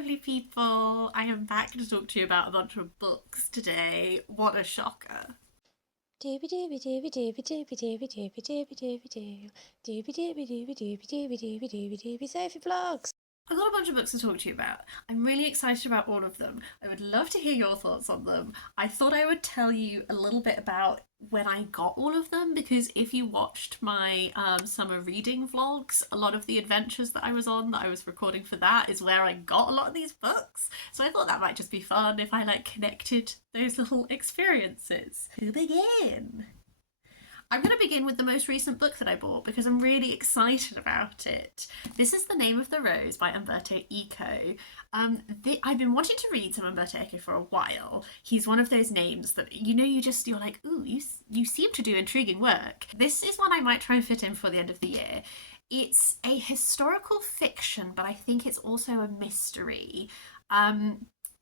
lovely people. I am back to talk to you about a bunch of books today. What a shocker. Dooby dooby dooby dooby dooby dooby dooby dooby dooby doo. Dooby dooby dooby dooby dooby dooby dooby dooby Sophie vlogs. I've got a bunch of books to talk to you about. I'm really excited about all of them. I would love to hear your thoughts on them. I thought I would tell you a little bit about when I got all of them because if you watched my summer reading vlogs, a lot of the adventures that I was on that I was recording for that is where I got a lot of these books. So I thought that might just be fun if I connected those little experiences. To begin. I'm going to begin with the most recent book that I bought because I'm really excited about it. This is The Name of the Rose by Umberto Eco. I've been wanting to read some Umberto Eco for a while. He's one of those names that, you're like, ooh, you seem to do intriguing work. This is one I might try and fit in for the end of the year. It's a historical fiction, but I think it's also a mystery.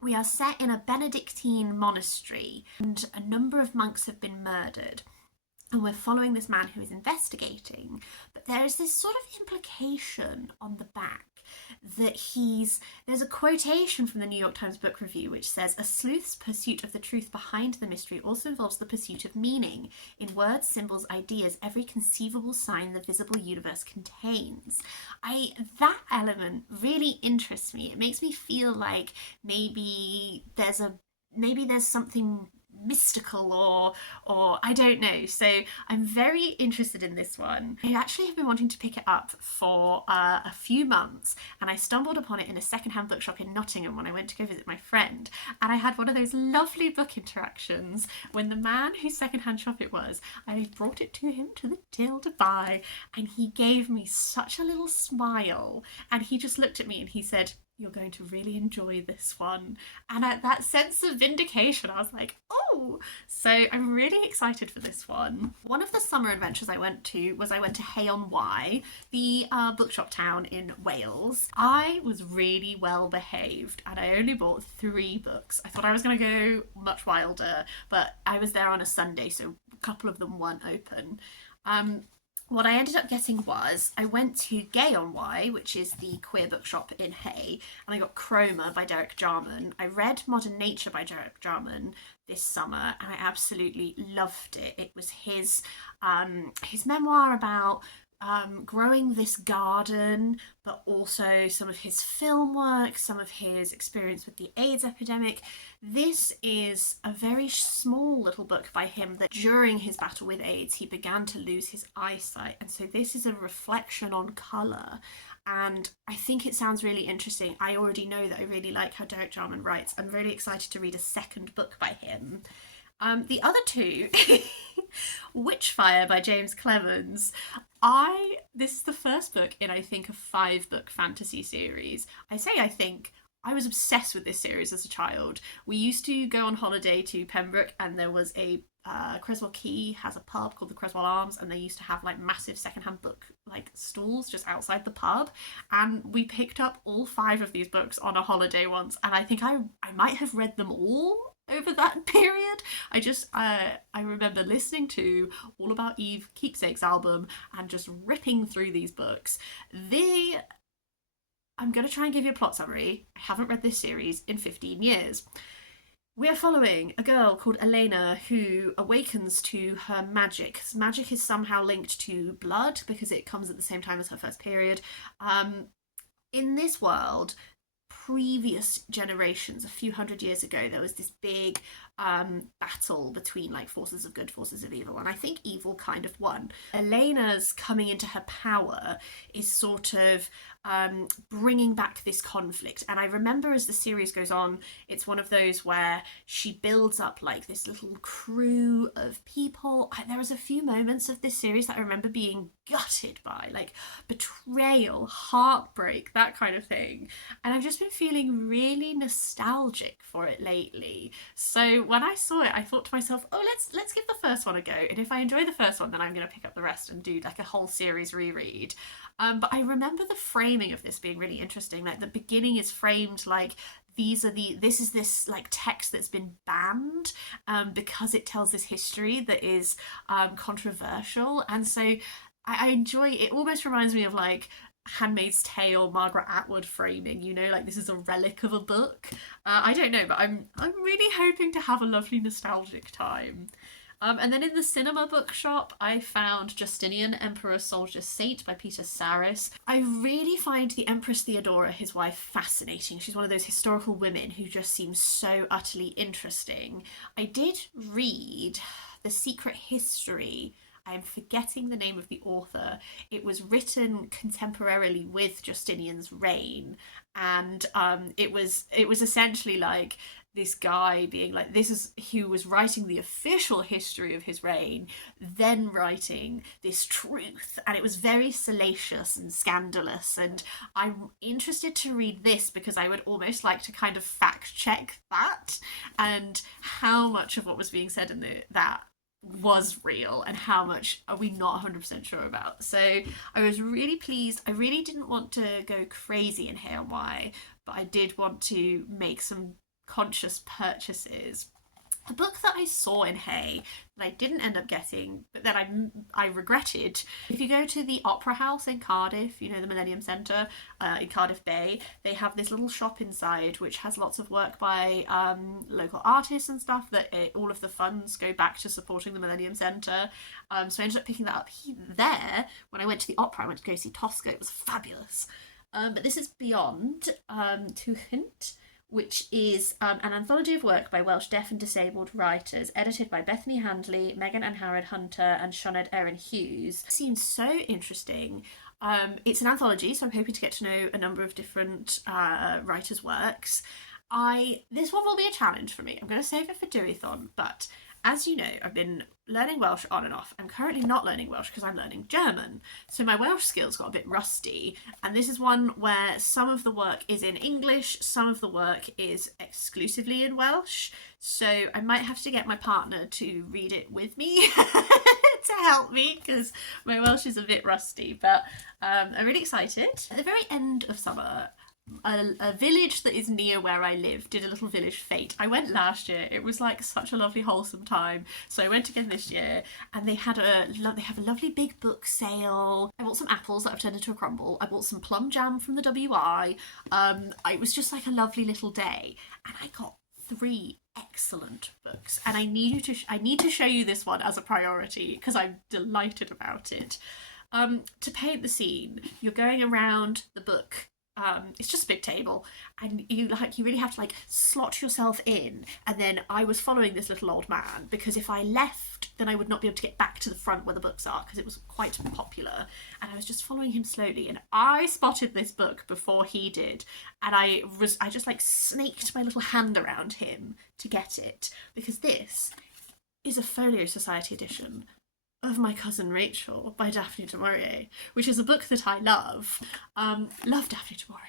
We are set in a Benedictine monastery and a number of monks have been murdered. And we're following this man who is investigating, but there is this sort of implication on the back that there's a quotation from the New York Times Book Review which says, a sleuth's pursuit of the truth behind the mystery also involves the pursuit of meaning in words, symbols, ideas, every conceivable sign the visible universe contains. That element really interests me. It makes me feel like maybe there's something mystical or I don't know. So I'm very interested in this one. I actually have been wanting to pick it up for a few months, and I stumbled upon it in a secondhand bookshop in Nottingham when I went to go visit my friend, and I had one of those lovely book interactions when the man whose secondhand shop it was, I brought it to him to the till to buy, and he gave me such a little smile, and he just looked at me and he said, you're going to really enjoy this one. And at that sense of vindication, I was like, oh! So I'm really excited for this one. One of the summer adventures I went to Hay-on-Wye, the bookshop town in Wales. I was really well behaved and I only bought 3 books. I thought I was going to go much wilder, but I was there on a Sunday, so a couple of them weren't open. What I ended up getting was, I went to Gay-on-Wye, which is the queer bookshop in Hay, and I got Chroma by Derek Jarmon. I read Modern Nature by Derek Jarmon this summer, and I absolutely loved it. It was his memoir about growing this garden, but also some of his film work, some of his experience with the AIDS epidemic. This is a very small little book by him that during his battle with AIDS, he began to lose his eyesight. And so this is a reflection on colour. And I think it sounds really interesting. I already know that I really like how Derek Jarman writes. I'm really excited to read a second book by him. The other 2, Witchfire by James Clemens. This is the first book in I think a 5-book fantasy series. I think I was obsessed with this series as a child. We used to go on holiday to Pembroke, and there was Creswell Quay has a pub called the Creswell Arms, and they used to have massive secondhand book stalls just outside the pub, and we picked up all 5 of these books on a holiday once, and I think I might have read them all over that period. I remember listening to All About Eve Keepsakes album and just ripping through these books. I'm going to try and give you a plot summary. I haven't read this series in 15 years. We are following a girl called Elena who awakens to her magic. Magic is somehow linked to blood because it comes at the same time as her first period. In this world, previous generations, a few hundred years ago, there was this big battle between forces of good, forces of evil, and I think evil kind of won. Elena's coming into her power is sort of bringing back this conflict, and I remember as the series goes on, it's one of those where she builds up this little crew of people. There was a few moments of this series that I remember being gutted by, betrayal, heartbreak, that kind of thing, and I've just been feeling really nostalgic for it lately. So when I saw it, I thought to myself, oh, let's give the first one a go, and if I enjoy the first one, then I'm going to pick up the rest and do a whole series reread. But I remember the framing of this being really interesting. The beginning is framed this is this text that's been banned because it tells this history that is controversial, and so I enjoy it. Almost reminds me of Handmaid's Tale, Margaret Atwood framing, you know, like this is a relic of a book. I don't know, but I'm really hoping to have a lovely nostalgic time. And then in the cinema bookshop, I found Justinian, Emperor, Soldier, Saint by Peter Sarris. I really find the Empress Theodora, his wife, fascinating. She's one of those historical women who just seems so utterly interesting. I did read The Secret History. I am forgetting the name of the author. It was written contemporarily with Justinian's reign, and it was essentially like this guy being like, this is who was writing the official history of his reign, then writing this truth, and it was very salacious and scandalous. And I'm interested to read this because I would almost like to kind of fact check that and how much of what was being said in that was real and how much are we not 100% sure about. So I was really pleased. I really didn't want to go crazy in Hwnt, but I did want to make some conscious purchases. A book that I saw in Hay that I didn't end up getting, but that I regretted. If you go to the Opera House in Cardiff, you know, the Millennium Centre in Cardiff Bay, they have this little shop inside which has lots of work by local artists and stuff that all of the funds go back to supporting the Millennium Centre. So I ended up picking that up there. When I went to the opera, I went to go see Tosca. It was fabulous. But this is Beyond to Hwnt, which is an anthology of work by Welsh deaf and disabled writers, edited by Bethany, Handley, Megan Angharad, Sioned, and Sioned, Erin, Hughes. It seems so interesting. It's an anthology, so I'm hoping to get to know a number of different writers' works. This one will be a challenge for me. I'm going to save it for Deweython, but as you know, I've been learning Welsh on and off. I'm currently not learning Welsh because I'm learning German. So my Welsh skills got a bit rusty. And this is one where some of the work is in English, some of the work is exclusively in Welsh. So I might have to get my partner to read it with me to help me because my Welsh is a bit rusty. But I'm really excited. At the very end of summer, a village that is near where I live did a little village fete. I went last year. It was like such a lovely wholesome time. So I went again this year, and they have a lovely big book sale. I bought some apples that I've turned into a crumble. I bought some plum jam from the WI. It was just like a lovely little day, and I got 3 excellent books, and I need to show you this one as a priority because I'm delighted about it. To paint the scene, you're going around the book. It's just a big table, and you really have to slot yourself in. And then I was following this little old man because if I left, then I would not be able to get back to the front where the books are because it was quite popular. And I was just following him slowly, and I spotted this book before he did, and I just snaked my little hand around him to get it because this is a Folio Society edition of My Cousin Rachel by Daphne du Maurier, which is a book that I love. Love Daphne du Maurier.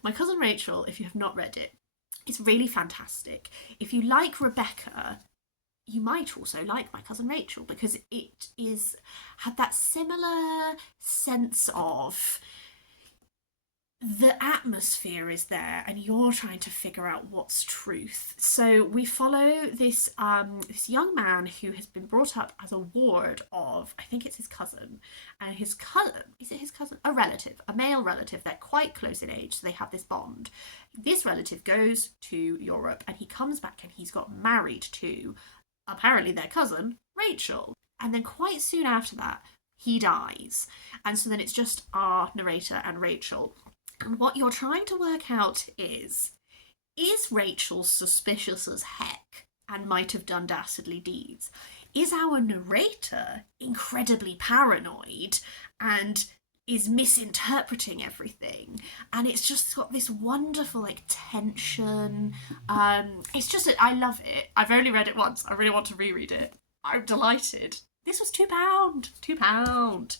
My Cousin Rachel, if you have not read it, it's really fantastic. If you like Rebecca, you might also like My Cousin Rachel because it had that similar sense of the atmosphere is there and you're trying to figure out what's truth. So we follow this young man who has been brought up as a ward of, I think it's his cousin, and his cousin, is it his cousin? A relative, a male relative. They're quite close in age, so they have this bond. This relative goes to Europe and he comes back and he's got married to, apparently their cousin, Rachel. And then quite soon after that, he dies. And so then it's just our narrator and Rachel. And what you're trying to work out is Rachel suspicious as heck and might have done dastardly deeds? Is our narrator incredibly paranoid and is misinterpreting everything? And it's just got this wonderful tension. It's just, I love it. I've only read it once. I really want to reread it. I'm delighted. This was £2. £2.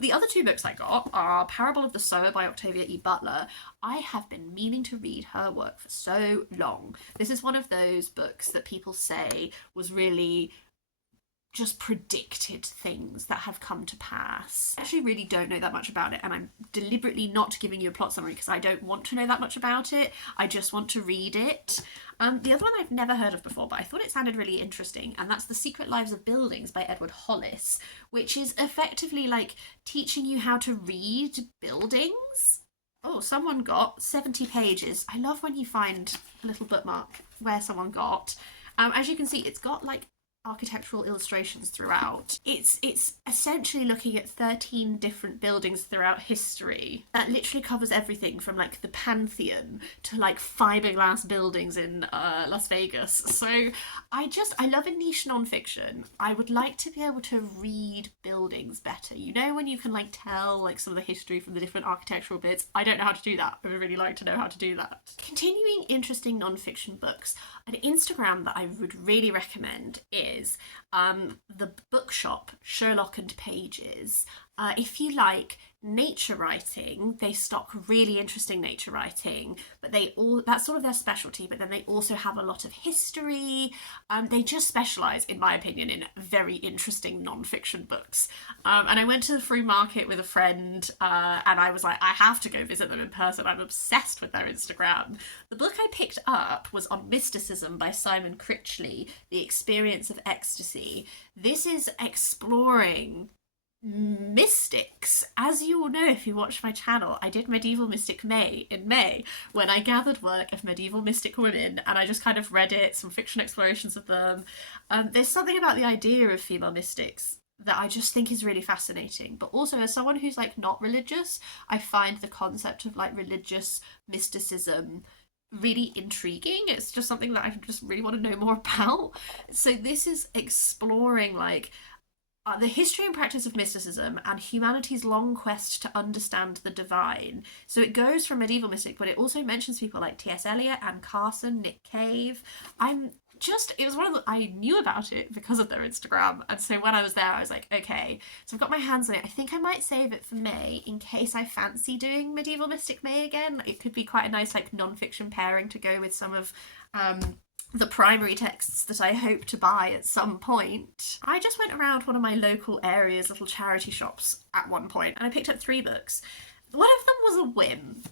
The other 2 books I got are Parable of the Sower by Octavia E. Butler. I have been meaning to read her work for so long. This is one of those books that people say was really just predicted things that have come to pass. I actually really don't know that much about it, and I'm deliberately not giving you a plot summary because I don't want to know that much about it. I just want to read it. The other one I've never heard of before, but I thought it sounded really interesting, and that's The Secret Lives of Buildings by Edward Hollis, which is effectively like teaching you how to read buildings. Oh, someone got 70 pages. I love when you find a little bookmark where someone got. As you can see, it's got like architectural illustrations throughout. It's essentially looking at 13 different buildings throughout history. That literally covers everything from like the Pantheon to like fiberglass buildings in Las Vegas. So I love a niche non-fiction. I would like to be able to read buildings better. You know, when you can like tell like some of the history from the different architectural bits. I don't know how to do that. I would really like to know how to do that. Continuing interesting non-fiction books, an Instagram that I would really recommend is the bookshop Sherlock and Pages. If you like nature writing, they stock really interesting nature writing, but that's sort of their specialty, but then they also have a lot of history. They just specialise, in my opinion, in very interesting non-fiction books. And I went to the free market with a friend, and I was like, I have to go visit them in person. I'm obsessed with their Instagram. The book I picked up was on Mysticism by Simon Critchley, The Experience of Ecstasy. This is exploring mystics. As you all know, if you watch my channel, I did Medieval Mystic May in May, when I gathered work of medieval mystic women, and I just kind of read it, some fiction explorations of them. There's something about the idea of female mystics that I just think is really fascinating. But also, as someone who's like not religious, I find the concept of like religious mysticism really intriguing. It's just something that I just really want to know more about. So this is exploring like the history and practice of mysticism and humanity's long quest to understand the divine. So it goes from medieval mystic, but it also mentions people like T.S. Eliot, Anne Carson, Nick Cave. It was I knew about it because of their Instagram. And so when I was there, I was like, okay, so I've got my hands on it. I think I might save it for May in case I fancy doing Medieval Mystic May again. It could be quite a nice like non-fiction pairing to go with some of the primary texts that I hope to buy at some point. I just went around one of my local area's little charity shops at one point, and I picked up 3 books. One of them was a whim.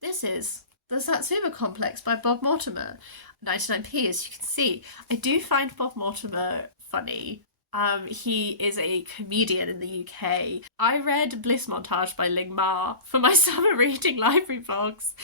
This is The Satsuma Complex by Bob Mortimer. 99p, as you can see. I do find Bob Mortimer funny. He is a comedian in the UK. I read Bliss Montage by Ling Ma for my summer reading library vlogs,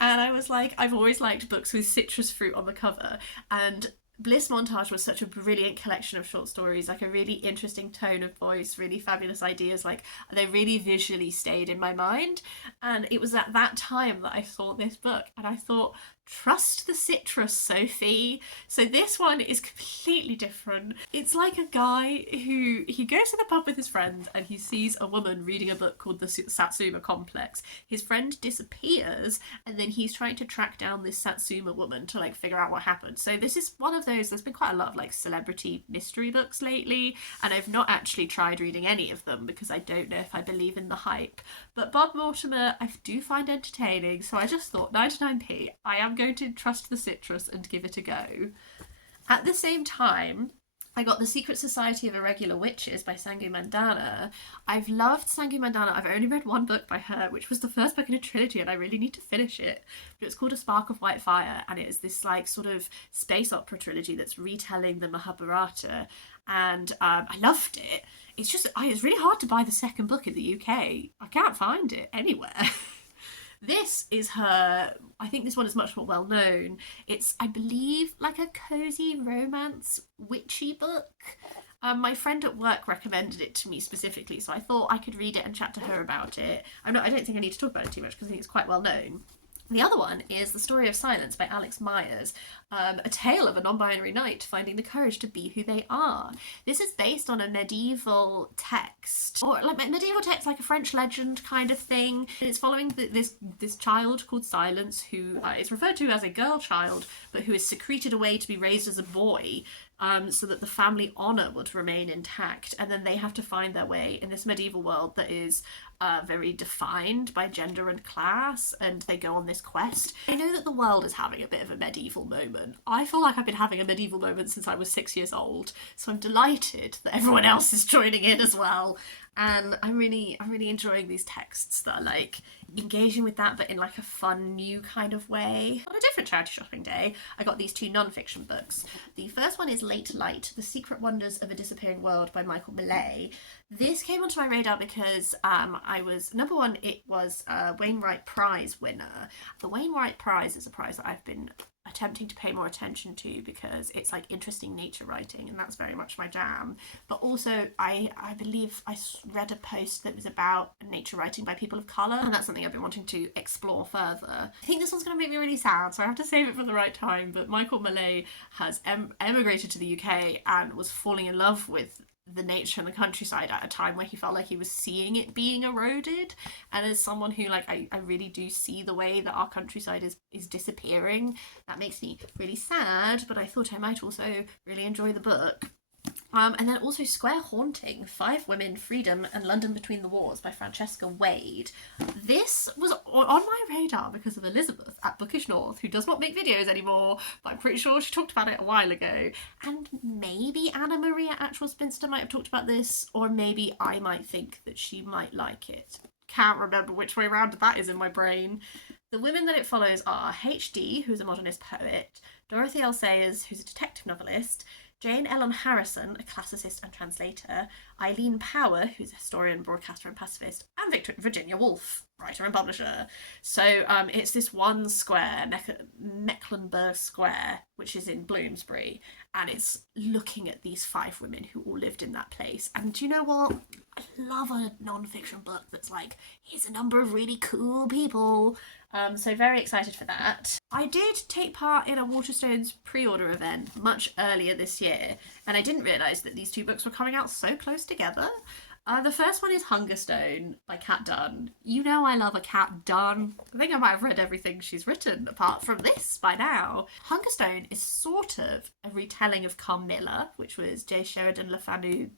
and I was like, I've always liked books with citrus fruit on the cover, and Bliss Montage was such a brilliant collection of short stories, like a really interesting tone of voice, really fabulous ideas, like they really visually stayed in my mind. And it was at that time that I saw this book, and I thought, trust the citrus, Sophie. So this one is completely different. It's like a guy who, he goes to the pub with his friends and he sees a woman reading a book called The Satsuma Complex. His friend disappears, and then he's trying to track down this Satsuma woman to like figure out what happened. So this is one of those, there's been quite a lot of like celebrity mystery books lately, and I've not actually tried reading any of them because I don't know if I believe in the hype. But Bob Mortimer I do find entertaining, so I just thought 99p, I am going to trust the citrus and give it a go. At the same time, I got The Secret Society of Irregular Witches by Sangu Mandanna. I've loved Sangu Mandanna. I've only read one book by her, which was the first book in a trilogy, and I really need to finish it. But it's called A Spark of White Fire, and it is this like sort of space opera trilogy that's retelling the Mahabharata, and I loved it. It's just, it's really hard to buy the second book in the UK. I can't find it anywhere. This is her, I think this one is much more well known. It's, I believe, like a cozy romance witchy book. My friend at work recommended it to me specifically, so I thought I could read it and chat to her about it. I don't think I need to talk about it too much because I think it's quite well known. The other one is The Story of Silence by Alex Myers, a tale of a non-binary knight finding the courage to be who they are. This is based on a medieval text, or like medieval text, like a French legend kind of thing. It's following this child called Silence, who is referred to as a girl child, but who is secreted away to be raised as a boy so that the family honour would remain intact. And then they have to find their way in this medieval world that is very defined by gender and class, and they go on this quest. I know that the world is having a bit of a medieval moment. I feel like I've been having a medieval moment since I was 6 years old, so I'm delighted that everyone else is joining in as well. And I'm really enjoying these texts that are like engaging with that, but in like a fun, new kind of way. On a different charity shopping day, I got these two non-fiction books. The first one is Late Light, The Secret Wonders of a Disappearing World by Michael Malay. This came onto my radar because I was, number one, it was a Wainwright Prize winner. The Wainwright Prize is a prize that I've been attempting to pay more attention to because it's like interesting nature writing, and that's very much my jam. But also I believe I read a post that was about nature writing by people of colour, and that's something I've been wanting to explore further. I think this one's going to make me really sad, so I have to save it for the right time. But Michael Malay has emigrated to the UK and was falling in love with the nature and the countryside at a time where he felt like he was seeing it being eroded. And as someone who like I really do see the way that our countryside is disappearing, that makes me really sad, but I thought I might also really enjoy the book. And then also Square Haunting, 5 Women, Freedom and London Between the Wars by Francesca Wade. This was on my radar because of Elizabeth at Bookish North, who does not make videos anymore, but I'm pretty sure she talked about it a while ago. And maybe Anna Maria Actual Spinster might have talked about this, or maybe I might think that she might like it. Can't remember which way around that is in my brain. The women that it follows are H.D., who's a modernist poet, Dorothy L. Sayers, who's a detective novelist, Jane Ellen Harrison, a classicist and translator, Eileen Power, who's a historian, broadcaster and pacifist, and Virginia Woolf, writer and publisher. So it's this one square, Mecklenburg Square, which is in Bloomsbury, and it's looking at these 5 women who all lived in that place. And do you know what? I love a non-fiction book that's like, here's a number of really cool people. So very excited for that. I did take part in a Waterstones pre-order event much earlier this year, and I didn't realise that these 2 books were coming out so close together. The first one is Hungerstone by Kat Dunn. You know I love a Kat Dunn. I think I might have read everything she's written apart from this by now. Hungerstone is sort of a retelling of Carmilla, which was J. Sheridan Le Fanu,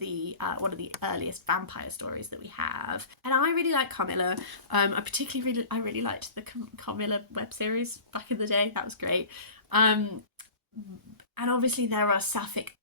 one of the earliest vampire stories that we have. And I really like Carmilla. I really liked the Carmilla web series back in the day. That was great. And obviously there are sapphic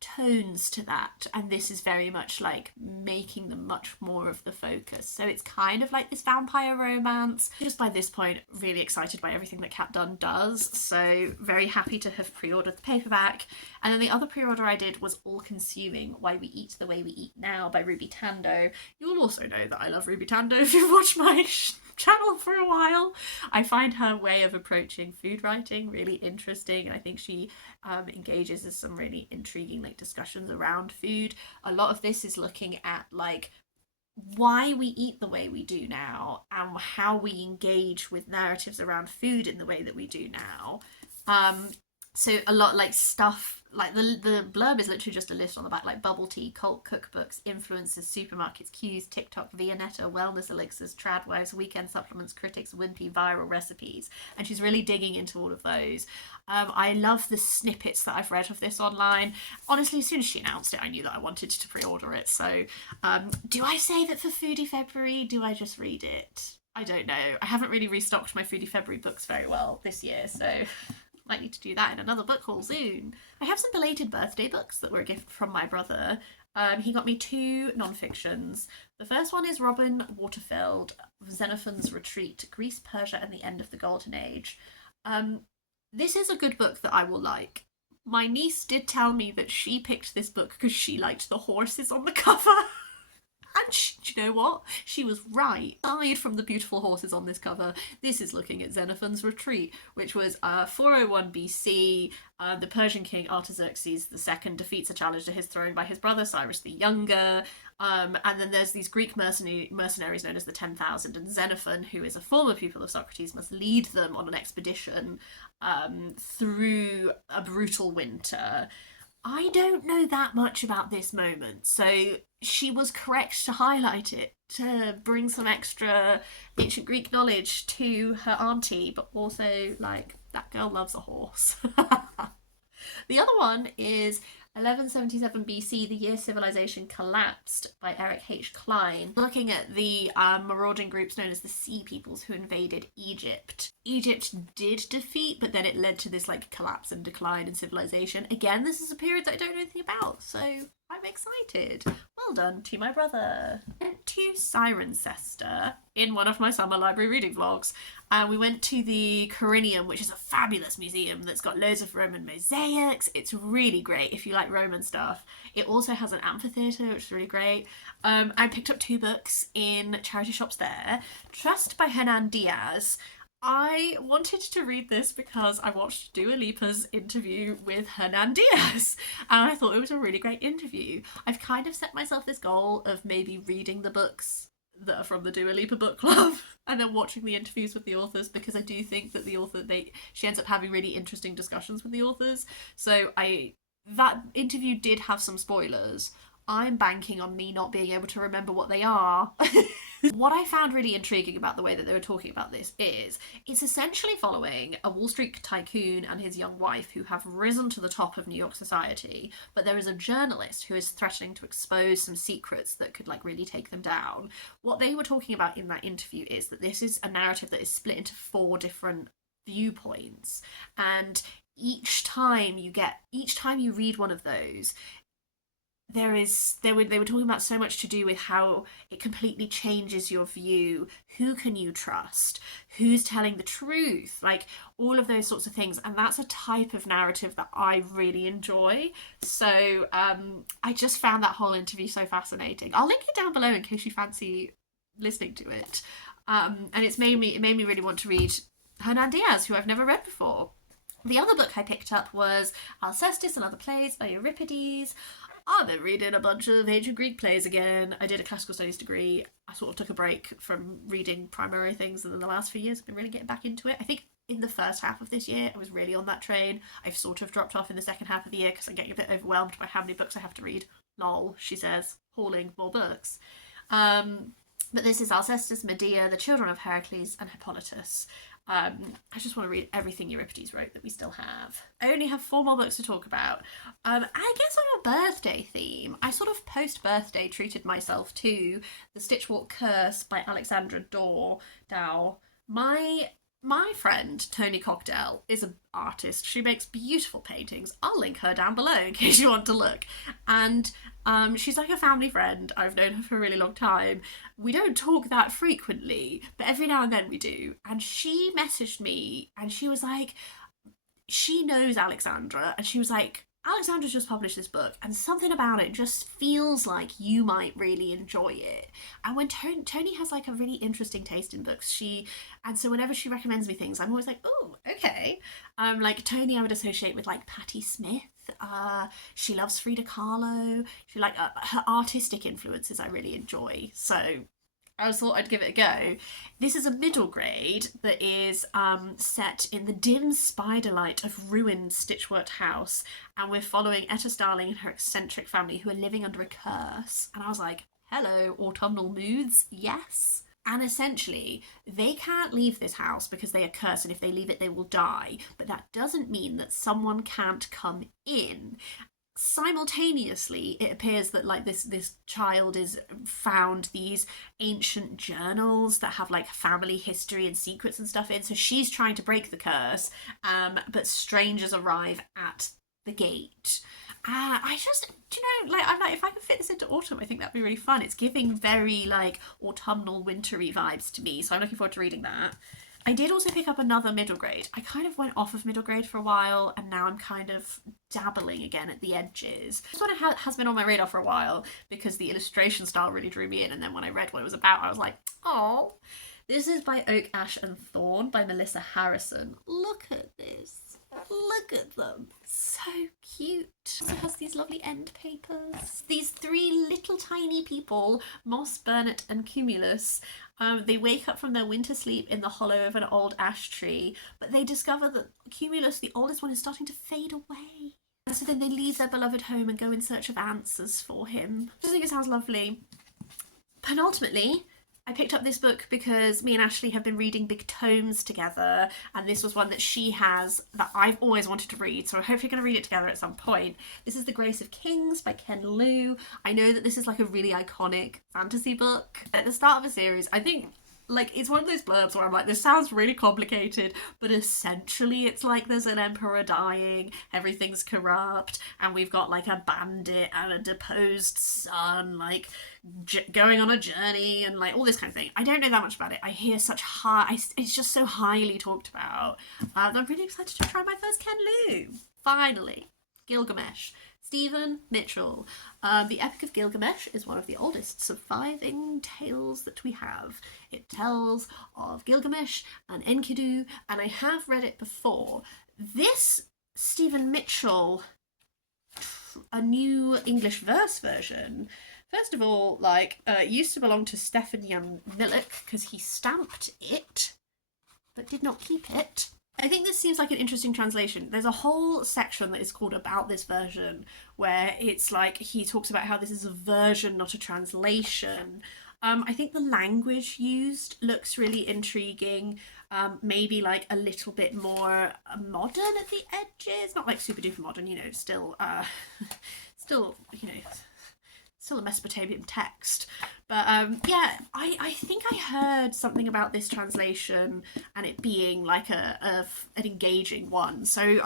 tones to that, and this is very much like making them much more of the focus. So it's kind of like this vampire romance. Just by this point, really excited by everything that Kat Dunn does, so very happy to have pre-ordered the paperback. And then the other pre-order I did was All Consuming, Why We Eat the Way We Eat Now by Ruby Tando. You'll also know that I love Ruby Tando if you've watched my channel for a while. I find her way of approaching food writing really interesting, and I think she engages in some really intriguing like discussions around food. A lot of this is looking at like why we eat the way we do now and how we engage with narratives around food in the way that we do now. So a lot like stuff like the blurb is literally just a list on the back, like bubble tea, cult cookbooks, influencers, supermarkets, cues, TikTok, Viennetta, wellness elixirs, tradwives, weekend supplements, critics, wimpy, viral recipes. And she's really digging into all of those. I love the snippets that I've read of this online. Honestly, as soon as she announced it, I knew that I wanted to pre-order it. So do I save it for Foodie February? Do I just read it? I don't know. I haven't really restocked my Foodie February books very well this year, so might need to do that in another book haul soon. I have some belated birthday books that were a gift from my brother. He got me 2 non-fictions. The first one is Robin Waterfield, Xenophon's Retreat, Greece, Persia and the End of the Golden Age. This is a good book that I will like. My niece did tell me that she picked this book because she liked the horses on the cover. And you know what? She was right. Aside from the beautiful horses on this cover, this is looking at Xenophon's Retreat, which was 401 BC. The Persian king Artaxerxes II defeats a challenge to his throne by his brother Cyrus the Younger. And then there's these Greek mercenaries known as the 10,000, and Xenophon, who is a former pupil of Socrates, must lead them on an expedition through a brutal winter. I don't know that much about this moment, so she was correct to highlight it, to bring some extra ancient Greek knowledge to her auntie, but also, like, that girl loves a horse. The other one is 1177 BC, the year civilization collapsed, by Eric H. Klein, looking at the marauding groups known as the Sea Peoples who invaded Egypt. Egypt did defeat, but then it led to this like collapse and decline in civilization. Again, this is a period that I don't know anything about, so I'm excited. Well done to my brother. Went to Cirencester in one of my summer library reading vlogs. We went to the Corinium, which is a fabulous museum that's got loads of Roman mosaics. It's really great if you like Roman stuff. It also has an amphitheatre, which is really great. I picked up 2 books in charity shops there. Trust by Hernan Diaz. I wanted to read this because I watched Dua Lipa's interview with Hernan Diaz, and I thought it was a really great interview. I've kind of set myself this goal of maybe reading the books that are from the Dua Lipa book club and then watching the interviews with the authors, because I do think that the author, she ends up having really interesting discussions with the authors. So that interview did have some spoilers. I'm banking on me not being able to remember what they are. What I found really intriguing about the way that they were talking about this is it's essentially following a Wall Street tycoon and his young wife who have risen to the top of New York society, but there is a journalist who is threatening to expose some secrets that could like really take them down. What they were talking about in that interview is that this is a narrative that is split into 4 different viewpoints, and each time you read one of those, they were talking about so much to do with how it completely changes your view. Who can you trust? Who's telling the truth? Like all of those sorts of things. And that's a type of narrative that I really enjoy. So I just found that whole interview so fascinating. I'll link it down below in case you fancy listening to it. And it made me really want to read Hernan Diaz, who I've never read before. The other book I picked up was Alcestis and Other Plays by Euripides. I've been reading a bunch of ancient Greek plays again. I did a classical studies degree. I sort of took a break from reading primary things, and then the last few years I've been really getting back into it. I think in the first half of this year I was really on that train. I've sort of dropped off in the second half of the year because I'm getting a bit overwhelmed by how many books I have to read. Lol, she says, hauling more books. But this is Alcestis, Medea, the children of Heracles, and Hippolytus. I just want to read everything Euripides wrote that we still have. I only have 4 more books to talk about. I guess on a birthday theme, I sort of post-birthday treated myself to The Stitchwalk Curse by Alexandra Dow. My friend, Tony Cockdell, is an artist. She makes beautiful paintings. I'll link her down below in case you want to look. And she's like a family friend. I've known her for a really long time. We don't talk that frequently, but every now and then we do. And she messaged me and she was like, she knows Alexandra, and she was like, Alexandra's just published this book and something about it just feels like you might really enjoy it. And when Tony has like a really interesting taste in books, and so whenever she recommends me things, I'm always like, oh, okay. Like Tony I would associate with like Patti Smith. She loves Frida Kahlo. She like her artistic influences I really enjoy. So I thought I'd give it a go. This is a middle grade that is set in the dim spiderlight of ruined Stitchworth House, and we're following Etta Starling and her eccentric family who are living under a curse. And I was like, hello, autumnal moods, yes. And essentially, they can't leave this house because they are cursed, and if they leave it, they will die. But that doesn't mean that someone can't come in. Simultaneously, it appears that like this child is found these ancient journals that have like family history and secrets and stuff in, so she's trying to break the curse, but strangers arrive at the gate. I just, I'm like, if I could fit this into autumn, I think that'd be really fun. It's giving very like autumnal, wintry vibes to me, so I'm looking forward to reading that. I did also pick up another middle grade. I kind of went off of middle grade for a while, and now I'm kind of dabbling again at the edges. This one has been on my radar for a while because the illustration style really drew me in, and then when I read what it was about, I was like, oh. This is by Oak, Ash and Thorn by Melissa Harrison. Look at this. Look at them. So cute. It has these lovely end papers. These 3 little tiny people, Moss, Burnet and Cumulus, they wake up from their winter sleep in the hollow of an old ash tree, but they discover that Cumulus, the oldest one, is starting to fade away. And so then they leave their beloved home and go in search of answers for him. I just think it sounds lovely. Penultimately, I picked up this book because me and Ashley have been reading big tomes together, and this was one that she has that I've always wanted to read, so we're hopefully going to read it together at some point. This is The Grace of Kings by Ken Liu. I know that this is like a really iconic fantasy book. At the start of a series, I think like it's one of those blurbs where I'm like, this sounds really complicated, but essentially it's like there's an emperor dying, everything's corrupt, and we've got like a bandit and a deposed son, like going on a journey and like all this kind of thing. I don't know that much about it. I hear such it's just so highly talked about. I'm really excited to try my first Ken Liu. Finally, Gilgamesh. Stephen Mitchell. The Epic of Gilgamesh is one of the oldest surviving tales that we have. It tells of Gilgamesh and Enkidu, and I have read it before. This Stephen Mitchell, a new English verse version, first of all, like, it used to belong to Stefan Millick because he stamped it, but did not keep it. I think this seems like an interesting translation. There's a whole section that is called About This Version, where it's like he talks about how this is a version, not a translation. I think the language used looks really intriguing. Maybe like a little bit more modern at the edges, not like super duper modern, you know, still, you know, still a Mesopotamian text. But yeah, I think I heard something about this translation and it being like an engaging one. So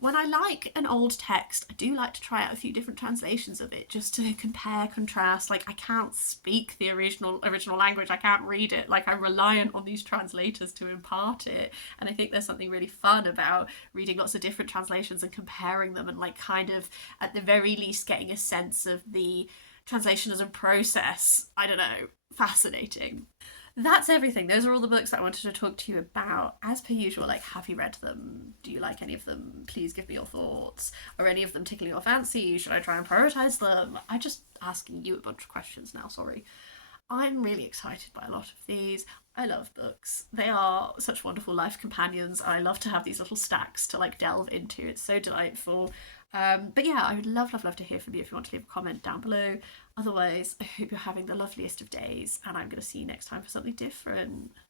when I like an old text, I do like to try out a few different translations of it just to compare, contrast. Like, I can't speak the original language, I can't read it. Like, I'm reliant on these translators to impart it. And I think there's something really fun about reading lots of different translations and comparing them and like kind of at the very least getting a sense of the translation as a process. I don't know, fascinating. That's everything. Those are all the books that I wanted to talk to you about. As per usual, like, have you read them? Do you like any of them? Please give me your thoughts. Are any of them tickling your fancy? Should I try and prioritise them? I'm just asking you a bunch of questions now, sorry. I'm really excited by a lot of these. I love books. They are such wonderful life companions. I love to have these little stacks to like delve into. It's so delightful. But yeah, I would love to hear from you if you want to leave a comment down below. Otherwise, I hope you're having the loveliest of days, and I'm going to see you next time for something different.